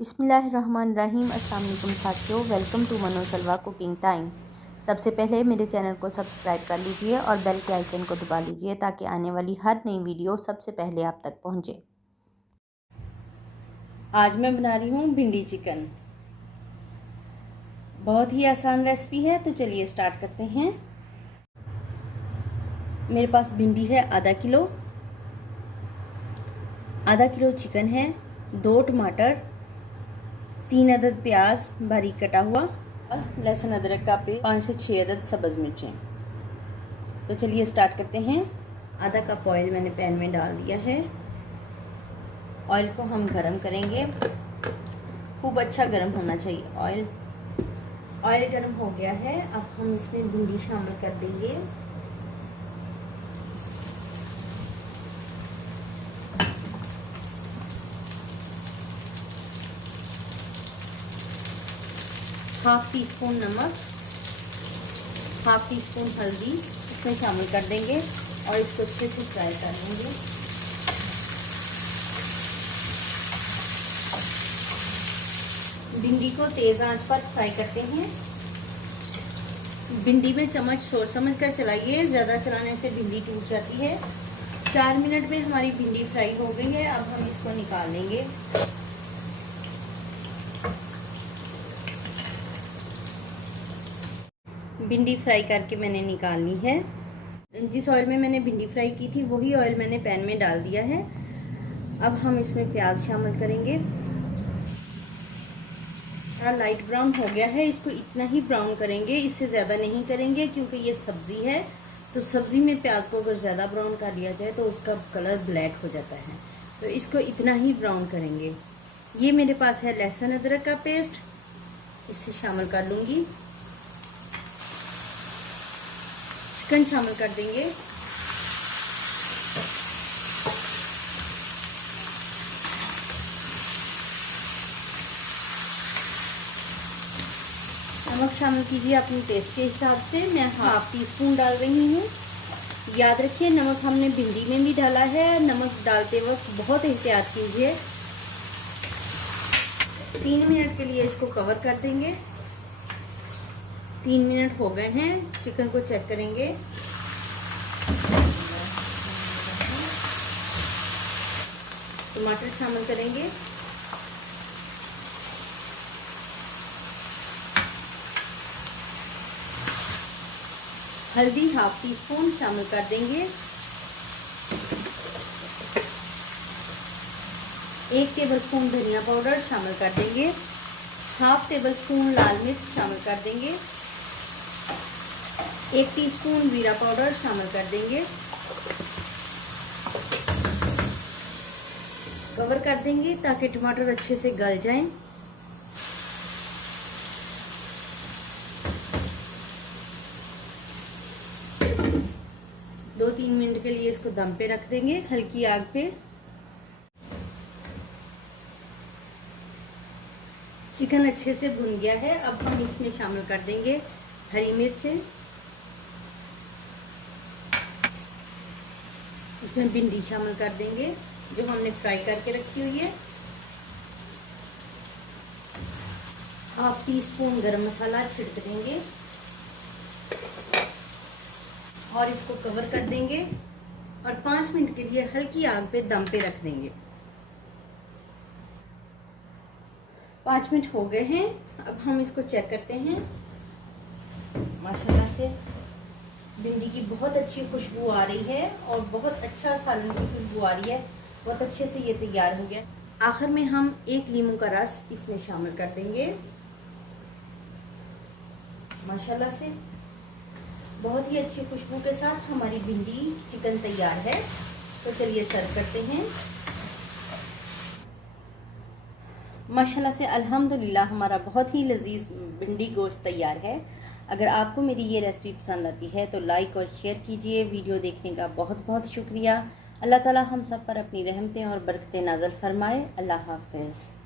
बिस्मिल्लाहिर्रहमानिर्रहीम। अस्सलाम वालेकुम साथियों, वेलकम टू मनो शलवा कुकिंग टाइम। सबसे पहले मेरे चैनल को सब्सक्राइब कर लीजिए और बेल के आइकन को दबा लीजिए ताकि आने वाली हर नई वीडियो सबसे पहले आप तक पहुंचे। आज मैं बना रही हूँ भिंडी चिकन। बहुत ही आसान रेसिपी है, तो चलिए स्टार्ट करते हैं। मेरे पास भिंडी है आधा किलो चिकन है, 2 टमाटर, 3 अदद प्याज बारीक कटा हुआ, बस लहसुन अदरक का पेस्ट, 5 से 6 अदद सब्ज़ मिर्चें। तो चलिए स्टार्ट करते हैं। आधा कप ऑयल मैंने पैन में डाल दिया है। ऑयल को हम गरम करेंगे, खूब अच्छा गरम होना चाहिए ऑयल गरम हो गया है। अब हम इसमें भिंडी शामिल कर देंगे। हाफ टी स्पून नमक, हाफ टी स्पून हल्दी इसमें शामिल कर देंगे और इसको अच्छे से फ्राई कर लेंगे। भिंडी को तेज आंच पर फ्राई करते हैं। भिंडी में चम्मच सोच समझ कर चलाइए, ज़्यादा चलाने से भिंडी टूट जाती है। 4 मिनट में हमारी भिंडी फ्राई हो गई है। अब हम इसको निकाल लेंगे। भिंडी फ्राई करके मैंने निकाल ली है। जिस ऑयल में मैंने भिंडी फ्राई की थी वही ऑयल मैंने पैन में डाल दिया है। अब हम इसमें प्याज शामिल करेंगे। थोड़ा लाइट ब्राउन हो गया है, इसको इतना ही ब्राउन करेंगे, इससे ज़्यादा नहीं करेंगे क्योंकि ये सब्ज़ी है। तो सब्ज़ी में प्याज को अगर ज़्यादा ब्राउन कर लिया जाए तो उसका कलर ब्लैक हो जाता है। तो इसको इतना ही ब्राउन करेंगे। ये मेरे पास है लहसुन अदरक का पेस्ट, इसे शामिल कर लूँगी। चिकन शामिल कर देंगे। नमक शामिल कीजिए अपने टेस्ट के हिसाब से। मैं हाफ टी स्पून डाल रही हूँ। याद रखिए नमक हमने भिंडी में भी डाला है। नमक डालते वक्त बहुत एहतियात कीजिए। 3 मिनट के लिए इसको कवर कर देंगे। 3 मिनट हो गए हैं। चिकन को चेक करेंगे। टमाटर शामिल करेंगे। हल्दी हाफ टी स्पून शामिल कर देंगे। 1 टेबलस्पून धनिया पाउडर शामिल कर देंगे। हाफ टेबल स्पून लाल मिर्च शामिल कर देंगे। 1 टीस्पून जीरा पाउडर शामिल कर देंगे। कवर कर देंगे ताकि टमाटर अच्छे से गल जाएं। दो 3 मिनट के लिए इसको दम पे रख देंगे हल्की आग पे। चिकन अच्छे से भुन गया है। अब हम इसमें शामिल कर देंगे हरी मिर्चें। इसमें भिंडी शामिल कर देंगे जो हमने फ्राई करके रखी हुई है। हाफ टी स्पून गरम मसाला छिड़क देंगे और इसको कवर कर देंगे और 5 मिनट के लिए हल्की आग पे दम पे रख देंगे। 5 मिनट हो गए हैं। अब हम इसको चेक करते हैं। माशाल्लाह से भिंडी की बहुत अच्छी खुशबू आ रही है और बहुत अच्छा सालन की खुशबू आ रही है। बहुत अच्छे से ये तैयार हो गया। आखिर में हम 1 नींबू का रस इसमें शामिल कर देंगे। माशाल्लाह से बहुत ही अच्छी खुशबू के साथ हमारी भिंडी चिकन तैयार है। तो चलिए सर्व करते हैं। माशाल्लाह से अल्हम्दुलिल्लाह हमारा बहुत ही लजीज भिंडी गोश्त तैयार है। अगर आपको मेरी ये रेसिपी पसंद आती है तो लाइक और शेयर कीजिए। वीडियो देखने का बहुत बहुत शुक्रिया। अल्लाह ताला हम सब पर अपनी रहमतें और बरकतें नाज़िल फरमाए। अल्लाह हाफ़िज़।